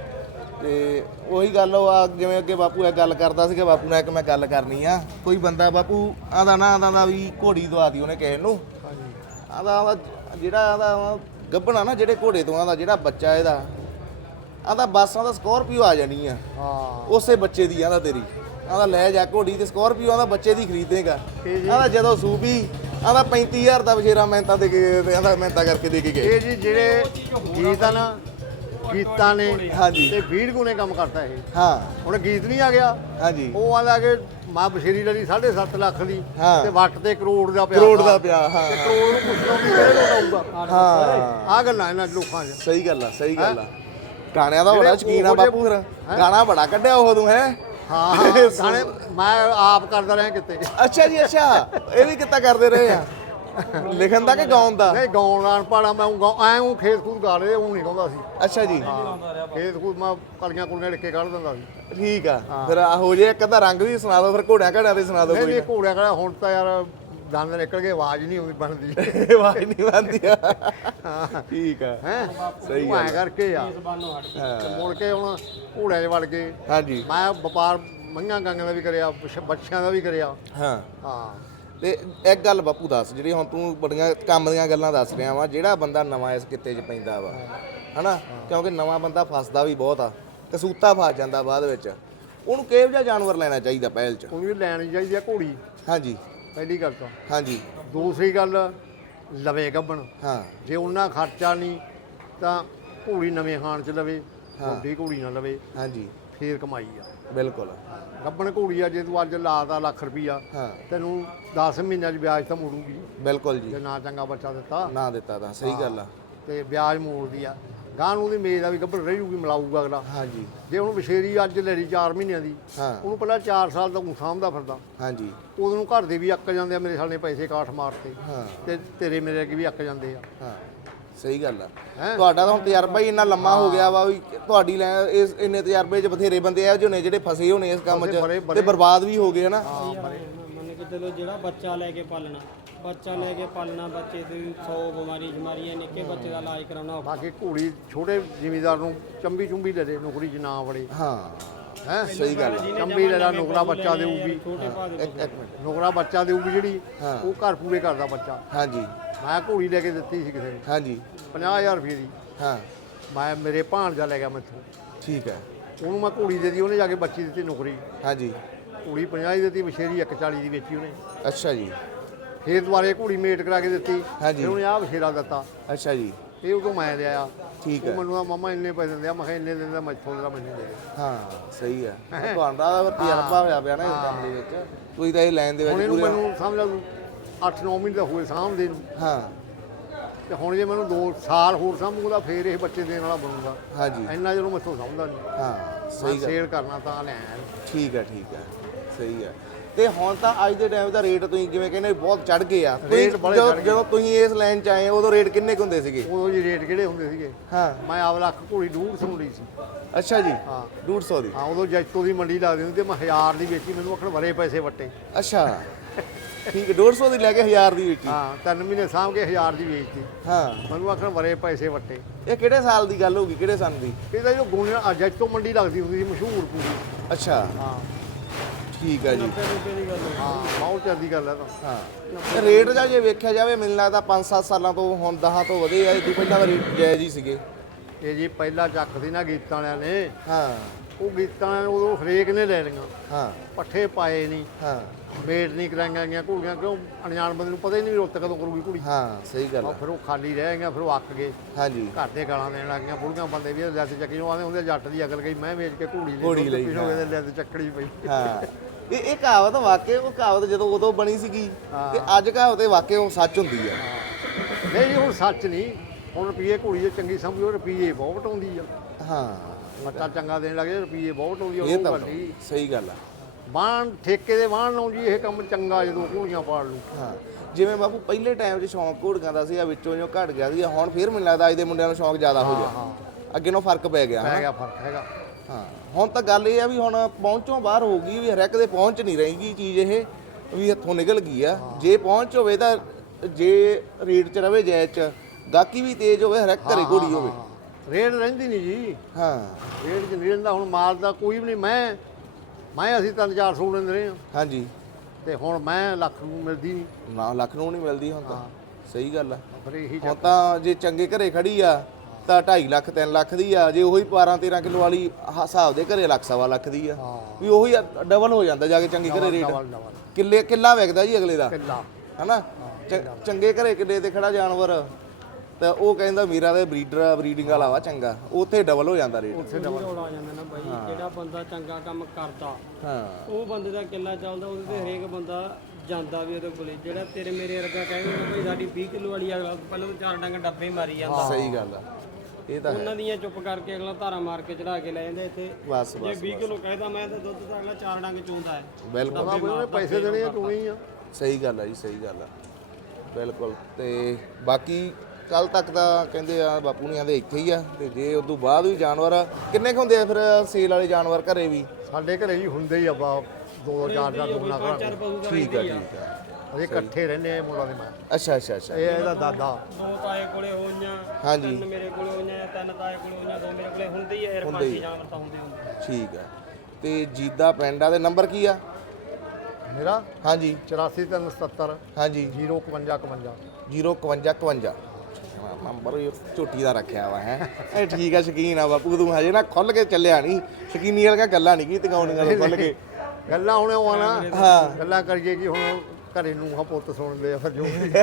ਤੇ ਉਹੀ ਗੱਲ ਉਹ ਆ ਜਿਵੇਂ ਅੱਗੇ ਬਾਪੂ ਇਹ ਗੱਲ ਕਰਦਾ ਸੀਗਾ। ਬਾਪੂ ਨਾਲ ਇੱਕ ਮੈਂ ਗੱਲ ਕਰਨੀ ਆ। ਕੋਈ ਬੰਦਾ ਬਾਪੂ ਆਂਦਾ ਨਾ ਆਂਦਾ ਦਾ ਵੀ ਘੋੜੀ ਦਵਾ ਦੀ ਉਹਨੇ ਕਿਸੇ ਨੂੰ। ਆਂਦਾ ਆਂਦਾ ਜਿਹੜਾ ਆਂਦਾ ਗੱਭਣਾ ਨਾ ਜਿਹੜੇ ਘੋੜੇ ਤੋਂ ਆਂਦਾ ਜਿਹੜਾ ਬੱਚਾ ਇਹਦਾ ਆਂਦਾ ਬੱਸਾਂ ਦਾ ਸਕੋਰਪੀਓ ਆ ਜਾਣੀ ਆ। ਹਾਂ ਉਸੇ ਬੱਚੇ ਦੀ ਆਂਦਾ ਤੇਰੀ। ਆਂਦਾ ਲੈ ਜਾ ਘੋੜੀ ਤੇ ਸਕੋਰਪੀਓ ਆਂਦਾ ਬੱਚੇ ਦੀ ਖਰੀਦੇਗਾ। ਆਂਦਾ ਜਦੋਂ ਸੂਬੀ ਆਂਦਾ ਪੈਂਤੀ ਹਜ਼ਾਰ ਦਾ ਬਸ਼ੇਰਾ ਮਿਹਨਤਾਂ ਦੇ ਕੇ ਤੇ ਆਂਦਾ ਮਿਹਨਤਾਂ ਕਰਕੇ ਦੇ ਕੇ ਗਏ। ਇਹ ਜੀ ਜਿਹੜੇ ਗੀਤ ਆ ਨਾ ਗੀਤਾਂ ਨੇ ਹਾਂਜੀ ਤੇ ਵੀਰ ਗੁਣੇ ਕੰਮ ਕਰਦਾ ਇਹ। ਹਾਂ ਹੁਣ ਗੀਤ ਨਹੀਂ ਆ ਗਿਆ। ਹਾਂਜੀ ਉਹ ਆਂਦਾ ਕਿ ਮਾਂ ਬਸ਼ੇਰੀ ਲਈ ਸਾਢੇ ਸੱਤ ਲੱਖ ਦੀ ਹਾਂ। ਤੇ ਵੱਟ ਤੇ ਕਰੋੜ ਦਾ ਪਿਆ। ਕਰੋੜ ਦਾ ਪਿਆ। ਹਾਂ ਤੇ ਕਰੋੜ ਨੂੰ ਪੁੱਛਣਾ ਵੀ ਕਿਹੜੇ ਲੋਕ ਆਊਗਾ। ਹਾਂ ਆ ਗੱਲਾਂ ਇਹਨਾਂ ਲੋਕਾਂ 'ਚ। ਸਹੀ ਗੱਲ ਆ ਸਹੀ ਗੱਲ ਆ। ਗਾਣਿਆਂ ਦਾ ਬੜਾ ਸ਼ੌਕੀਨ ਆ ਬਾਪੂ ਫਿਰ। ਗਾਣਾ ਬੜਾ ਕੱਢਿਆ ਉਹ ਤੂੰ ਹੈ। ਹਾਂ ਹਾਂ ਗਾਣੇ ਮੈਂ ਆਪ ਕਰਦਾ ਰਿਹਾ ਕਿਤੇ। ਅੱਛਾ ਜੀ ਅੱਛਾ। ਇਹ ਵੀ ਕਿੱਦਾਂ ਕਰਦੇ ਰਹੇ ਆ? ਲਿਖਣ ਦਾ ਕਿ ਗਾਉਣ ਦਾ? ਨਹੀਂ ਗਾਉਣ ਨਾਲ ਪਾੜਾ ਮੈਂ ਐਂ ਉਹ ਖੇਤ ਖੂਦ ਗਾ ਲਏ ਉਹ ਨਹੀਂ ਗਾਉਂਦਾ ਸੀ। ਅੱਛਾ ਜੀ। ਖੇਤ ਖੂਦ ਮੈਂ ਕਲੀਆਂ ਕੁਲੀਆਂ ਲਿਖ ਕੇ ਕੱਢ ਦਿੰਦਾ ਸੀ। ਠੀਕ ਆ। ਫਿਰ ਆ ਹੋ ਜੇ ਇੱਕ ਅੱਧਾ ਰੰਗ ਵੀ ਸੁਣਾ ਦਿਓ ਫਿਰ ਘੋੜਿਆਂ ਘੜਿਆਂ ਦੇ ਸੁਣਾ ਦਿਓ ਨਹੀਂ ਕੋਈ। ਨਹੀਂ ਘੋੜਿਆਂ ਕਹਿੰਦਾ ਹੁਣ ਤਾਂ ਯਾਰ ਦੰਦ ਨਿਕਲ ਗਏ ਆਵਾਜ਼ ਨਹੀਂ ਆਉਂਦੀ ਬਣਦੀ। ਆਵਾਜ਼ ਨਹੀਂ ਬੰਦੀ ਆ। ਠੀਕ ਆ। ਹੈ ਸਹੀ ਐਂ ਕਰਕੇ ਆ ਹਾਂ ਤੇ ਮੁੜ ਕੇ ਹੁਣ ਘੋੜਿਆਂ 'ਚ ਵੜ ਕੇ ਹਾਂਜੀ ਮੈਂ ਵਪਾਰ ਮਈਆਂ ਗਾਂਗਾਂ ਦਾ ਵੀ ਕਰਿਆ ਬੱਛ- ਬੱਚਿਆਂ ਦਾ ਵੀ ਕਰਿਆ। ਹਾਂ। ਹਾਂ ਤੇ ਇੱਕ ਗੱਲ ਬਾਪੂ ਦੱਸ ਜਿਹੜੀ ਹੁਣ ਤੂੰ ਬੜੀਆਂ ਕੰਮ ਦੀਆਂ ਗੱਲਾਂ ਦੱਸ ਰਿਹਾ ਵਾ ਜਿਹੜਾ ਬੰਦਾ ਨਵਾਂ ਇਸ ਕਿੱਤੇ 'ਚ ਪੈਂਦਾ ਵਾ ਹਨਾ ਕਿਉਂਕਿ ਨਵਾਂ ਬੰਦਾ ਫਸਦਾ ਵੀ ਬਹੁਤ ਆ ਕਸੂਤਾ ਫਸ ਜਾਂਦਾ ਬਾਅਦ ਵਿੱਚ ਉਹਨੂੰ ਕਿਹੋ ਜਿਹਾ ਜਾਨਵਰ ਲੈਣਾ ਚਾਹੀਦਾ ਪਹਿਲ 'ਚ? ਉਹਨੂੰ ਵੀ ਲੈਣੀ ਚਾਹੀਦੀ ਆ ਘੋੜੀ ਹਾਂਜੀ ਪਹਿਲੀ ਗੱਲ ਤਾਂ। ਹਾਂਜੀ ਦੂਸਰੀ ਗੱਲ ਲਵੇ ਗੱਬਣ। ਹਾਂ ਜੇ ਉਹਨਾਂ ਖਰਚਾ ਨਹੀਂ ਤਾਂ ਘੋੜੀ ਨਵੇਂ ਖਾਣ 'ਚ ਲਵੇ ਵੱਡੀ ਘੋੜੀ ਨਾ ਲਵੇ ਹਾਂਜੀ ਫੇਰ ਕਮਾਈ ਆ। ਬਿਲਕੁਲ ਗੱਬਣ ਘੋੜੀ ਆ ਜੇ ਤੂੰ ਅੱਜ ਲਾਤਾ ਲੱਖ ਰੁਪਈਆ ਹਾਂ ਤੈਨੂੰ ਦਸ ਮਹੀਨਿਆਂ 'ਚ ਵਿਆਜ ਤਾਂ ਮੋੜੂਗੀ ਬਿਲਕੁਲ ਜੀ ਜੇ ਨਾ ਚੰਗਾ ਬੱਚਾ ਦਿੱਤਾ ਨਾ ਦਿੱਤਾ ਤਾਂ ਸਹੀ ਗੱਲ ਆ। ਤੇ ਵਿਆਜ ਮੋੜਦੀ ਆ। ਗਾਂ ਨੂੰ ਉਹਦੀ ਮੇਜ਼ ਆ ਵੀ ਗੱਬਣ ਰਹੂਗੀ ਮਿਲਾਊਗਾ ਅਗਲਾ। ਹਾਂਜੀ ਜੇ ਹੁਣ ਵਿਸ਼ੇਰੀ ਅੱਜ ਲੈ ਲਈ ਚਾਰ ਮਹੀਨਿਆਂ ਦੀ ਹਾਂ ਉਹਨੂੰ ਪਹਿਲਾਂ ਚਾਰ ਸਾਲ ਦਾ ਉਹ ਸਾਂਭਦਾ ਫਿਰਦਾ ਹਾਂਜੀ ਉਦੋਂ ਨੂੰ ਘਰ ਦੇ ਵੀ ਅੱਕ ਜਾਂਦੇ ਆ ਮੇਰੇ ਸਾਲ ਨੇ ਪੈਸੇ ਕਾਠ ਮਾਰਤੇ ਹਾਂ ਤੇ ਤੇਰੇ ਮੇਰੇ ਅੱਗੇ ਵੀ ਅੱਕ ਜਾਂਦੇ ਆ। ਹਾਂ ਸਹੀ ਗੱਲ ਆ। ਹੈਂ? ਤੁਹਾਡਾ ਤਾਂ ਹੁਣ ਤਜਰਬਾ ਹੀ ਇੰਨਾ ਲੰਮਾ ਹੋ ਗਿਆ ਵਾ ਵੀ ਤੁਹਾਡੀ ਲੈ ਇਸ ਇੰਨੇ ਤਜਰਬੇ 'ਚ ਬਥੇਰੇ ਬੰਦੇ ਇਹੋ ਜਿਹੇ ਨੇ ਜਿਹੜੇ ਫਸੇ ਹੋਣੇ ਇਸ ਕੰਮ 'ਚ ਬੜੇ- ਤੇ ਬਰਬਾਦ ਵੀ ਹੋ ਗਏ ਹਨਾ। ਮੰਨ ਕੇ ਚਲੋ ਜਿਹੜਾ ਬੱਚਾ ਲੈ ਕੇ ਪਾਲਣਾ ਬੱਚਾ ਲੈ ਕੇ ਪਾਲਣਾ ਬੱਚੇ ਦੀ ਸੌ ਬਿਮਾਰੀ ਬਿਮਾਰੀਆਂ ਨਿੱਕੇ ਬੱਚੇ ਦਾ ਇਲਾਜ ਕਰਾਉਣਾ ਔਖਾ। ਬਾਕੀ ਘੋੜੀ ਛੋਟੇ ਜ਼ਿਮੀਦਾਰ ਨੂੰ ਚੰਬੀ ਚੁੰਬੀ ਲੈ ਦੇ ਨੌਕਰੀ 'ਚ ਨਾ ਵੜੇ। ਹਾਂ ਹੈ ਸਹੀ ਗੱਲ ਆ। ਚੰਬੀ ਲੈ ਲਾ ਨੌਕਰਾ ਬੱਚਾ ਦੇਊਗੀ। ਛੋਟੇ ਭਾ ਦੇ ਇੱਕ ਇੱਕ ਮਿੰਟ ਨੌਕਰਾ ਬੱਚਾ ਦੇਊਗੀ ਜਿਹੜੀ ਹਾਂ। ਉਹ ਘਰ ਪੂਰੇ ਕਰਦਾ ਬੱਚਾ। ਹਾਂਜੀ ਮੈਂ ਘੋੜੀ ਲੈ ਕੇ ਦਿੱਤੀ ਸੀ ਕਿਸੇ ਨੂੰ ਹਾਂਜੀ ਪੰਜਾਹ ਹਜ਼ਾਰ ਰੁਪਏ ਦੀ। ਹਾਂ ਮੈਂ ਮੇਰੇ ਭਾਣਜਾ ਲੈ ਗਿਆ ਮੈਥੋਂ ਠੀਕ ਹੈ ਉਹਨੂੰ ਮੈਂ ਘੋੜੀ ਦੇ ਦਿੱਤੀ ਉਹਨੇ ਜਾ ਕੇ ਬੱਚੀ ਦਿੱਤੀ ਨੌਕਰੀ। ਹਾਂਜੀ ਘੋੜੀ ਪੰਜਾਹ ਦੀ ਦਿੱਤੀ ਬਸ਼ੇਰੀ ਇੱਕ ਚਾਲੀ ਦੀ ਵੇਚੀ ਉਹਨੇ। ਅੱਛਾ ਜੀ ਫੇਰ ਦੁਬਾਰੇ ਘੋੜੀ ਮੇਟ ਕਰਾ ਕੇ ਦਿੱਤੀ ਹਾਂਜੀ। ਫਿਰ ਉਹਨੇ ਆਹ ਬਸ਼ੇਰਾ ਦਿੱਤਾ। ਅੱਛਾ ਜੀ ਇਹ ਉਦੋਂ ਮੈਂ ਲਿਆ। ਠੀਕ ਉਹ ਹੈ ਮੈਨੂੰ ਆ ਮਾਮਾ ਇੰਨੇ ਪੈਸੇ ਦਿੰਦੇ ਆ ਮੈਂ ਕਿਹਾ ਇੰਨੇ ਦਿੰਦਾ ਮੈਥੋਂ ਦਾ ਮੈਨੂੰ ਦੇ। ਹਾਂ ਸਹੀ ਹੈ ਤੁਹਾਡਾ ਤਾਂ ਤਜਰਬਾ ਹੋਇਆ ਪਿਆ ਨਾ ਇਸ ਕੰਮ ਦੇ ਵਿੱਚ ਤੁਸੀਂ ਤਾਂ ਇਹ ਲਾਈਨ ਦੇ ਹੁਣ ਵਿੱਚ ਇਹਨੂੰ ਪੂਰੇ ਮੈਨੂੰ ਸਮਝ ਲਾ ਅੱਠ ਨੌ ਮਹੀਨੇ ਦਾ ਹੋਏ ਸਾਂਭਦੇ ਨੂੰ ਹਾਂ ਤੇ ਹੁਣ ਜੇ ਮੈਨੂੰ ਦੋ ਸਾਲ ਹੋਰ ਸਾਂਭੂਗਾ ਫੇਰ ਇਹ ਬੱਚੇ ਦੇਣ ਵਾਲਾ ਬਣੂਗਾ। ਹਾਂਜੀ ਇੰਨਾ ਜਦੋਂ ਮੈਥੋਂ ਸਮਝਦਾ ਨਹੀਂ। ਹਾਂ ਮੈਂ ਸਹੀ ਗੱਲ ਸੇਲ ਕਰਨਾ ਤਾਂ ਲੈ ਆਇਆ। ਠੀਕ ਹੈ ਠੀਕ ਹੈ ਸਹੀ ਹੈ। ਤੇ ਹੁਣ ਤਾਂ ਅੱਜ ਦੇ ਟਾਈਮ ਦਾ ਰੇਟ ਤੁਸੀਂ ਜਿਵੇਂ ਕਹਿੰਦੇ ਬਹੁਤ ਚੜ ਗਏ ਆ ਰੇਟ ਬੜੇ ਜਦੋਂ ਚੜ੍ਹ ਗਏ। ਜਦੋਂ ਤੁਸੀਂ ਇਸ ਲਾਈਨ 'ਚ ਆਏ ਉਦੋਂ ਰੇਟ ਕਿੰਨੇ ਕੁ ਹੁੰਦੇ ਸੀਗੇ? ਉਦੋਂ ਜੀ ਰੇਟ ਕਿਹੜੇ ਹੁੰਦੇ ਸੀਗੇ। ਹਾਂ ਮੈਂ ਆਪ ਲੱਖ ਘੋੜੀ ਡੂਢ ਸੌ ਲਈ ਸੀ। ਅੱਛਾ ਜੀ ਹਾਂ ਡੇਢ ਸੌ ਦੀ ਹਾਂ ਉਦੋਂ ਜੈਤੋ ਦੀ ਮੰਡੀ ਲੱਗਦੀ ਹੁੰਦੀ ਤੇ ਮੈਂ ਹਜ਼ਾਰ ਦੀ ਵੇਚੀ ਮੈਨੂੰ ਆਖਣ ਬੜੇ ਪੈਸੇ ਵੱਟੇ। ਅੱਛਾ ਠੀਕ ਹੈ, ਡੇਢ ਸੌ ਦੀ ਲੈ ਕੇ ਹਜ਼ਾਰ ਦੀ ਵੇਚੀ। ਹਾਂ ਤਿੰਨ ਮਹੀਨੇ ਸਾਂਭ ਕੇ ਹਜ਼ਾਰ ਦੀ ਵੇਚਤੀ। ਹਾਂ ਮੈਨੂੰ ਆਖਣ ਬਰੇ ਪੈਸੇ ਵੱਟੇ। ਇਹ ਕਿਹੜੇ ਸਾਲ ਦੀ ਗੱਲ ਹੋਗੀ, ਕਿਹੜੇ ਸੰਨ ਦੀ? ਇਹਦਾ ਜੋ ਗੁਣ ਅੱਜ ਤੋਂ ਮੰਡੀ ਲੱਗਦੀ ਹੁੰਦੀ ਸੀ ਮਸ਼ਹੂਰ ਪੂਰੀ। ਅੱਛਾ ਹਾਂ ਠੀਕ ਹੈ ਜੀ। ਨੱਬੇ ਰੁਪਏ ਦੀ ਗੱਲ ਹੋਈ। ਹਾਂ ਬਹੁਤ ਚਿਰ ਦੀ ਗੱਲ ਹੈ ਤਾਂ। ਹਾਂ ਰੇਟ ਦਾ ਜੇ ਵੇਖਿਆ ਜਾਵੇ ਮੈਨੂੰ ਲੱਗਦਾ ਪੰਜ ਸੱਤ ਸਾਲਾਂ ਤੋਂ ਹੁਣ ਦਸਾਂ ਤੋਂ ਵਧੇ ਆ। ਇਹ ਤੋਂ ਪਹਿਲਾਂ ਦਾ ਰੇਟ ਜਾਇਜ਼ ਹੀ ਸੀਗੇ। ਇਹ ਜੀ ਪਹਿਲਾਂ ਚੱਕ ਸੀ ਨਾ ਗੀਤਾਂ ਵਾਲਿਆਂ ਨੇ, ਹਾਂ ਉਹ ਗੀਤਾਂ ਵਾਲਿਆਂ ਨੂੰ ਉਦੋਂ ਹਰੇਕ ਨੇ ਲੈ ਲਈਆਂ। ਹਾਂ ਪੱਠੇ ਪਾਏ ਨਹੀਂ, ਹਾਂ ਵੇਟ ਨਹੀਂ ਕਰਾਈਆਂ ਗਈਆਂ ਘੋੜੀਆਂ, ਕਿਉਂ ਅਣਜਾਣ ਬੰਦੇ ਨੂੰ ਪਤਾ ਹੀ ਨਹੀਂ ਵੀ ਰੁੱਤ ਕਦੋਂ ਕਰੂਗੀ ਘੋੜੀ। ਹਾਂ ਸਹੀ ਗੱਲ ਆ ਆ। ਫਿਰ ਉਹ ਖਾਲੀ ਰਹਿ ਗਈਆਂ, ਫਿਰ ਉਹ ਅੱਕ ਗਏ। ਹਾਂਜੀ ਘਰ ਦੇ ਗਾਲਾਂ ਦੇਣ ਲੱਗ ਗਈਆਂ ਬੁੜੀਆਂ ਬੰਦੇ ਵੀ ਲੱਤ ਚੱਕੀ ਨੂੰ ਆਉਂਦੇ ਹੁੰਦੇ, ਜੱਟ ਦੀ ਅਕਲ ਗਈ ਮੈਂ ਵੇਚ ਕੇ ਘੋੜੀ ਲਈ ਘੋੜੀ ਲਈ, ਪਿਛੋਂ ਇਹਦੇ ਲੱਤ ਚੱਕੜੀ ਪਈ। ਹਾਂ ਇਹ ਇਹ ਕਹਾਵਤ ਵਾਕਿਆ ਉਹ ਕਹਾਵਤ ਜਦੋਂ ਉਦੋਂ ਬਣੀ ਸੀਗੀ ਤੇ ਅੱਜ ਕਹਾਵਤ ਵਾਕਿਆ ਉਹ ਸੱਚ ਹੁੰਦੀ ਆ। ਨਹੀਂ ਜੀ ਹੁਣ ਸੱਚ ਨਹੀਂ, ਹੁਣ ਰੁਪਈਏ ਘੋੜੀ ਜੇ ਚੰਗੀ ਸਮਝੋ ਰੁਪਈਏ ਬਹੁਤ ਵਟਾਉਂਦੀ ਆ। ਹਾਂ ਮੱਟਾ ਚੰਗਾ ਦੇਣ ਲੱਗੇ ਰੁਪਈਏ ਬਹੁਤ ਵਟਾਉਂਦੀ ਆ। ਇਹ ਉਹ ਤਾਂ ਗੱਲ ਨਹੀਂ, ਸਹੀ ਗੱਲ ਆ। ਬਾਣ ਠੇਕੇ ਦੇ ਬਾਣ ਲਾਉਂ ਜੀ ਇਹ ਕੰਮ ਚੰਗਾ ਜਦੋਂ ਘੋੜੀਆਂ ਪਾੜ ਲੂ। ਹਾਂ ਜਿਵੇਂ ਬਾਪੂ ਪਹਿਲੇ ਟਾਈਮ 'ਚ ਸ਼ੌਂਕ ਘੋੜੀਆਂ ਦਾ ਸੀਗਾ, ਵਿੱਚੋਂ ਜੋ ਘਟ ਗਿਆ ਸੀ, ਹੁਣ ਫਿਰ ਮੈਨੂੰ ਲੱਗਦਾ ਅੱਜ ਦੇ ਮੁੰਡਿਆਂ ਨੂੰ ਸ਼ੌਂਕ ਜ਼ਿਆਦਾ ਹੋ ਗਿਆ। ਅੱਗੇ ਨਾਲੋਂ ਫਰਕ ਪੈ ਗਿਆ। ਪੈ ਗਿਆ ਫਰਕ ਹੈਗਾ। ਹਾਂ ਹੁਣ ਤਾਂ ਗੱਲ ਇਹ ਆ ਵੀ ਹੁਣ ਪਹੁੰਚੋਂ ਬਾਹਰ ਹੋ ਗਈ, ਵੀ ਹਰ ਇੱਕ ਦੇ ਪਹੁੰਚ ਨਹੀਂ ਰਹੇਗੀ ਚੀਜ਼, ਇਹ ਵੀ ਹੱਥੋਂ ਨਿਕਲ ਗਈ ਆ। ਜੇ ਪਹੁੰਚ ਹੋਵੇ ਤਾਂ ਜੇ ਰੇਟ 'ਚ ਰਵੇ ਜਾਇਜ਼ 'ਚ, ਗਾਹਕੀ ਵੀ ਤੇਜ਼ ਹੋਵੇ, ਹਰ ਇੱਕ ਘਰੇ ਘੋੜੀ ਹੋਵੇ। ਰੇਟ ਰਹਿੰਦੀ ਨਹੀਂ ਜੀ, ਹਾਂ ਰੇਟ 'ਚ ਨਹੀਂ ਰਹਿੰਦਾ। ਹੁਣ ਮਾਲ ਦਾ ਕੋਈ ਵੀ ਨਹੀਂ। ਮੈਂ ਮੈਂ ਅਸੀਂ ਤਿੰਨ ਚਾਰ ਸੌ ਲੈਂਦੇ ਰਹੇ ਹਾਂ ਹਾਂਜੀ ਤੇ ਹੁਣ ਮੈਂ ਲੱਖ ਨੂੰ ਮਿਲਦੀ ਨਹੀਂ। ਨਾ ਲੱਖ ਨੂੰ ਨਹੀਂ ਮਿਲਦੀ ਹੁਣ ਤਾਂ। ਸਹੀ ਗੱਲ ਆ। ਫਿਰ ਇਹੀ ਹੁਣ ਤਾਂ ਜੇ ਚੰਗੇ ਘਰੇ ਖੜੀ ਆ ਤਾਂ ਢਾਈ ਲੱਖ ਤਿੰਨ ਲੱਖ ਦੀ ਆ। ਜੇ ਉਹੀ ਬਾਰਾਂ ਤੇਰਾਂ ਕਿਲੋ ਵਾਲੀ ਹਿਸਾਬ ਦੇ ਘਰੇ ਲੱਖ ਸਵਾ ਲੱਖ ਦੀ ਆ। ਵੀ ਉਹੀ ਡਬਲ ਹੋ ਜਾਂਦਾ ਜਾ ਕੇ ਚੰਗੇ ਘਰੇ ਰੇਟ। ਡਬਲ ਡਬਲ ਕਿੱਲੇ ਕਿੱਲਾ ਵਿਕਦਾ ਜੀ ਅਗਲੇ ਦਾ, ਕਿੱਲਾ। ਹਨਾ ਚ- ਚੰਗੇ ਘਰੇ ਕਿੱਲੇ ਤੇ ਖੜਾ ਜਾਨਵਰ ਤਾਂ ਉਹ ਕਹਿੰਦਾ ਮੇਰਾ ਤੇ ਬਰੀਡਰ ਬਰੀਡਿੰਗ ਵਾਲਾ ਵਾ ਚੰਗਾ, ਉੱਥੇ ਡਬਲ ਹੋ ਜਾਂਦਾ ਰੇਟ। ਉੱਥੇ ਰੋਲ ਆ ਜਾਂਦਾ ਨਾ ਬਾਈ, ਜਿਹੜਾ ਬੰਦਾ ਚੰਗਾ ਕੰਮ ਕਰਦਾ ਹਾਂ ਉਹ ਬੰਦੇ ਦਾ ਕਿੱਲਾ ਚੱਲਦਾ, ਉਹਦੇ ਤੇ ਹਰੇਕ ਬੰਦਾ ਜਾਂਦਾ ਵੀ ਉਹਦੇ ਕੋਲੇ। ਜਿਹੜਾ ਤੇਰੇ ਮੇਰੇ ਵਰਗਾ ਕਹਿੰਦਾ ਭਾਈ ਸਾਡੀ ਵੀਹ ਕਿਲੋ ਵਾਲੀ ਅਗਲਾ ਪਹਿਲਾਂ ਤਾਂ ਚਾਰ ਡੰਗ ਡੱਬੇ ਹੀ ਮਾਰੀ ਜਾਂਦਾ। ਸਹੀ ਗੱਲ ਆ। ਇਹ ਤਾਂ ਹੈ। ਉਹਨਾਂ ਦੀਆਂ ਚੁੱਪ ਕਰਕੇ ਅਗਲਾ ਧਾਰਾ ਮਾਰ ਕੇ ਚੜਾ ਕੇ ਲੈ ਜਾਂਦਾ ਇੱਥੇ। ਬਸ ਜੇ ਬਸ ਵੀਹ ਕਿਲੋ ਕਹਿੰਦਾ ਮੈਂ ਤਾਂ ਦੁੱਧ ਤਾਂ ਅਗਲਾ ਚਾਰ ਡੰਗ ਚੋਂਦਾ ਹੈ। ਬਿਲਕੁਲ ਉਹਨੇ ਪੈਸੇ ਦੇਣੇ ਆ ਚੋਣੇ ਆ। ਸਹੀ ਗੱਲ ਆ ਜੀ, ਸਹੀ ਗੱਲ ਆ ਬਿਲਕੁਲ। ਤੇ ਬਾਕੀ ਕੱਲ ਤੱਕ ਤਾਂ ਕਹਿੰਦੇ ਆ ਬਾਪੂ ਨਹੀਂ ਆਂਦੇ ਇੱਥੇ ਹੀ ਆ। ਤੇ ਜੇ ਉਦੋਂ ਬਾਅਦ ਵੀ ਜਾਨਵਰ ਆ, ਕਿੰਨੇ ਕੁ ਹੁੰਦੇ ਆ ਫਿਰ ਸੇਲ ਵਾਲੇ ਜਾਨਵਰ ਘਰੇ ਵੀ? ਸਾਡੇ ਘਰੇ ਜੀ ਹੁੰਦੇ ਹੀ ਆ ਬਾ ਦੋ ਦੋ ਚਾਰ ਚਾਰ ਦੋਨਾ ਪੰਜ ਘਰ ਚਾਰ ਪਸ਼ੂ ਦਾ ਠੀਕ ਆ ਠੀਕ ਆ। ਅਸੀਂ ਇਕੱਠੇ ਰਹਿੰਦੇ ਆ ਮੁੰਡਾ ਦੇ ਮੈਂ। ਅੱਛਾ ਅੱਛਾ ਅੱਛਾ ਇਹ ਇਹਦਾ ਦਾਦਾ। ਦੋ ਤਾਏ ਕੋਲੇ ਹੋਈਆਂ, ਹਾਂਜੀ ਤਿੰਨ ਮੇਰੇ ਕੋਲੇ ਹੋਈਆਂ, ਤਿੰਨ ਤਾਏ ਕੋਲੇ ਹੋਈਆਂ, ਦੋ ਮੇਰੇ ਕੋਲੇ ਹੁੰਦੇ ਹੀ ਆ ਯਾਰ। ਪੰਜ ਛੇ ਜਾਨਵਰ ਤਾਂ ਹੁੰਦੇ ਹੁੰਦੇ। ਠੀਕ ਆ। ਤੇ ਜੀਦਾ ਪਿੰਡ ਆ ਤੇ ਨੰਬਰ ਕੀ ਆ? ਮੇਰਾ ਹਾਂਜੀ ਚੁਰਾਸੀ ਤਿੰਨ ਸਤੱਤਰ ਹਾਂਜੀ ਜ਼ੀਰੋ ਇਕਵੰਜਾ ਇਕਵੰਜਾ। ਜ਼ੀਰੋ ਇਕਵੰਜਾ ਇਕਵੰਜਾ ਨੰਬਰ ਝੋਟੀ ਦਾ ਰੱਖਿਆ ਵਾ ਹੈ। ਇਹ ਠੀਕ ਆ, ਸ਼ਕੀਨ ਆ ਬਾਪੂ ਤੂੰ ਹਜੇ ਨਾ ਖੁੱਲ ਕੇ ਚੱਲਿਆ ਨਹੀਂ। ਸ਼ਕੀਨੀ ਵਾਲੀਆਂ ਗੱਲਾਂ ਨਹੀਂ ਕੀਤੀਆਂ ਉਹਨੀਆਂ ਤੋਂ ਖੁੱਲ ਕੇ। ਗੱਲਾਂ ਹੁਣ ਉਹ ਆ ਨਾ, ਹਾਂ ਗੱਲਾਂ ਕਰੀਏ ਕਿ ਹੁਣ ਘਰੇ ਨੂੰ ਹਾਂ ਪੁੱਤ ਸੁਣਦੇ ਆ ਫਿਰ ਜੋ ਵੀ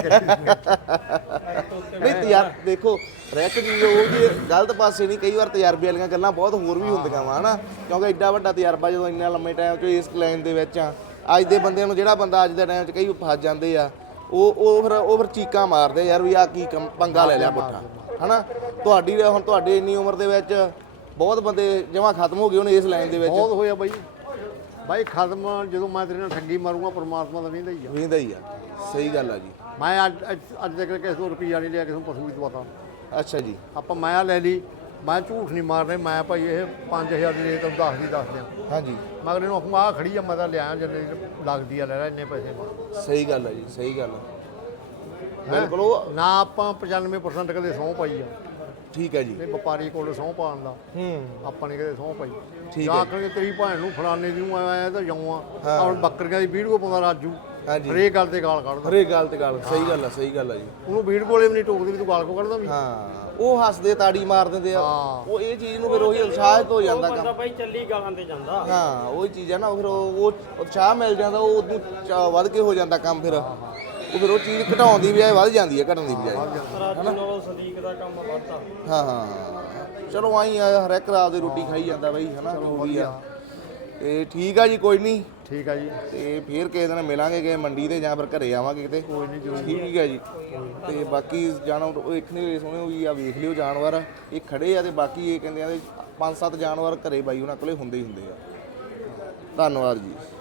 ਨਹੀਂ ਤੇ ਯਾਰ ਦੇਖੋ ਰੈਕ ਦੀ ਉਹ ਜੀ ਗਲਤ ਪਾਸੇ ਨਹੀਂ, ਕਈ ਵਾਰ ਤਜਰਬੇ ਵਾਲੀਆਂ ਗੱਲਾਂ ਬਹੁਤ ਹੋਰ ਵੀ ਹੁੰਦੀਆਂ ਵਾ ਹਨਾ। ਕਿਉਂਕਿ ਐਡਾ ਵੱਡਾ ਤਜਰਬਾ ਜਦੋਂ ਇੰਨਾ ਲੰਮੇ ਟਾਈਮ 'ਚ ਇਸ ਲਾਈਨ ਦੇ ਵਿੱਚ ਆ, ਅੱਜ ਦੇ ਬੰਦਿਆਂ ਨੂੰ ਜਿਹੜਾ ਬੰਦਾ ਅੱਜ ਦੇ ਟਾਈਮ 'ਚ ਕਈ ਫਸ ਜਾਂਦੇ ਆ, ਉਹ ਉਹ ਫਿਰ ਉਹ ਫਿਰ ਚੀਕਾਂ ਮਾਰਦੇ ਯਾਰ ਵੀ ਆ ਕੀ ਕੰਮ ਪੰਗਾ ਲੈ ਲਿਆ ਪੁੱਠਾ ਹਨਾ। ਤੁਹਾਡੀ ਹੁਣ ਤੁਹਾਡੇ ਇੰਨੀ ਉਮਰ ਦੇ ਵਿੱਚ ਬਹੁਤ ਬੰਦੇ ਜਮਾਂ ਖਤਮ ਹੋ ਗਏ ਹੁਣ ਇਸ ਲਾਈਨ ਦੇ ਵਿੱਚ। ਬਹੁਤ ਹੋਇਆ ਬਾਈ। ਬਾਈ ਖਤਮ ਜਦੋਂ ਮੈਂ ਤੇਰੇ ਨਾਲ ਠੱਗੀ ਮਾਰੂੰਗਾ ਪਰਮਾਤਮਾ ਦਾ ਵੇਂਦਾ ਹੀ ਆ। ਵੇਂਦਾ ਹੀ ਆ। ਸਹੀ ਗੱਲ ਆ ਜੀ। ਮੈਂ ਅੱਜ ਅੱਜ- ਅੱਜ ਤੱਕ ਕਿਸੇ ਤੋਂ ਰੁਪਈਆ ਨਹੀਂ ਲਿਆ, ਕਿਸੇ ਨੂੰ ਪਸ਼ੂ ਵੀ ਦਵਾਤਾ। ਅੱਛਾ ਜੀ। ਆਪਾਂ ਮੈਂ ਲੈ ਲਈ, ਮੈਂ ਝੂਠ ਨਹੀਂ ਮਾਰਨੇ। ਮੈਂ ਭਾਈ ਇਹ ਪੰਜ ਹਜ਼ਾਰ ਦੀ ਰੇਟ ਦਸ ਦੀ ਦੱਸ ਦਿਆਂ। ਹਾਂਜੀ ਮਗਰ ਇਹਨੂੰ ਆਖੂੰਗਾ ਆਹ ਖੜੀ ਆ, ਮੈਂ ਤਾਂ ਲਿਆ ਜਿੰਨੇ ਦੀ ਲੱਗਦੀ ਆ ਲੈ ਲੈ ਇੰਨੇ ਪੈਸੇ ਮਾਰ। ਸਹੀ ਗੱਲ ਆ ਜੀ, ਸਹੀ ਗੱਲ ਆ ਬਿਲਕੁਲ। ਉਹ ਨਾ ਆਪਾਂ ਪਚਾਨਵੇਂ ਪਰਸੈਂਟ ਕਦੇ ਸਹੁੰ ਪਾਈ ਆ। ਠੀਕ ਹੈ ਜੀ। ਇਹ ਵਪਾਰੀ ਕੋਲ ਸਹੁੰ ਪਾਉਣ ਦਾ ਹੂੰ ਆਪਾਂ ਨੇ ਕਦੇ ਸਹੁੰ ਪਾਈ। ਠੀਕ ਜਾਂ ਆਖਣਗੇ ਤੇਰੀ ਭੈਣ ਨੂੰ ਫਲਾਣੇ ਦੀ ਨੂੰ ਆਇਆ ਤਾਂ ਜਾਉਂ ਆ। ਹੁਣ ਬੱਕਰੀਆਂ ਦੀ ਵੀਡੀਓ ਪਾਉਂਦਾ ਰਾਜੂ, ਹਾਂਜੀ ਹਰੇਕ ਗੱਲ ਤੇ ਗਾਲ ਕੱਢਦਾ। ਹਰੇਕ ਗੱਲ ਤੇ ਗੱਲ ਸਹੀ ਗੱਲ ਆ, ਸਹੀ ਗੱਲ ਆ ਜੀ। ਉਹਨੂੰ ਵੀਡੀਓ ਕੋਲੇ ਵੀ ਨਹੀਂ ਟੋਕਦੇ ਵੀ ਤੂੰ ਗਾਲ ਕੋ ਕੱਢਦਾ ਵੀ। ਹਾਂ ਉਹ ਹੱਸਦੇ ਤਾੜੀ ਮਾਰ ਦਿੰਦੇ ਆ। ਹਾਂ। ਉਹ ਇਹ ਚੀਜ਼ ਨੂੰ ਫਿਰ ਉਹੀ ਉਤਸ਼ਾਹਿਤ ਹੋ ਜਾਂਦਾ ਬੰਦਾ ਕੰਮ। ਬਾਈ ਚੱਲੀ ਗਾਲਾਂ ਤੇ ਜਾਂਦਾ। ਹਾਂ ਉਹ ਚੀਜ਼ ਆ ਨਾ, ਫਿਰ ਉਹ ਉਹ ਉਤਸ਼ਾਹ ਮਿਲ ਜਾਂਦਾ, ਉਹ ਉਦੋਂ ਚਾ- ਵੱਧ ਕੇ ਹੋ ਜਾਂਦਾ ਕੰਮ। ਫਿਰ ਉਹ ਫਿਰ ਉਹ ਚੀਜ਼ ਘਟਾਉਣ ਦੀ ਬਜਾਏ ਵੱਧ ਜਾਂਦੀ ਹੈ, ਘਟਣ ਦੀ ਬਜਾਏ। ਰਾਜੂ ਨਾਲੋਂ ਸਦੀਕ ਦਾ ਕੰਮ ਵੱਧਦਾ। ਹਾਂ ਹਾਂ ਚਲੋ ਆਈ ਆ, ਹਰ ਇੱਕ ਰਾਤ ਦੀ ਰੋਟੀ ਖਾਈ ਜਾਂਦਾ ਬਈ ਹਨਾ, ਜੋ ਵੀ ਆ। ਤੇ ਠੀਕ ਆ ਜੀ, ਕੋਈ ਨਹੀਂ। ਠੀਕ ਆ ਜੀ। ਤੇ ਫੇਰ ਕਿਸੇ ਦਿਨ ਮਿਲਾਂਗੇ ਕਿ ਮੰਡੀ ਤੇ ਜਾਂ ਫਿਰ ਘਰੇ ਆਵਾਂਗੇ ਕਿਤੇ। ਕੋਈ ਨਹੀਂ ਜ਼ਰੂਰ। ਠੀਕ ਹੈ ਜੀ। ਤੇ ਬਾਕੀ ਜਾਨਵਰ ਉਹ ਦੇਖਣੇ ਸੋਹਣੇ ਵੀ ਆ, ਵੇਖ ਲਿਓ ਜਾਨਵਰ ਇਹ ਖੜੇ ਆ। ਤੇ ਬਾਕੀ ਇਹ ਕਹਿੰਦੇ ਆ ਪੰਜ ਸੱਤ ਜਾਨਵਰ ਘਰੇ ਬਾਈ ਉਹਨਾਂ ਕੋਲੇ ਹੁੰਦੇ ਹੀ ਹੁੰਦੇ ਆ। ਧੰਨਵਾਦ ਜੀ।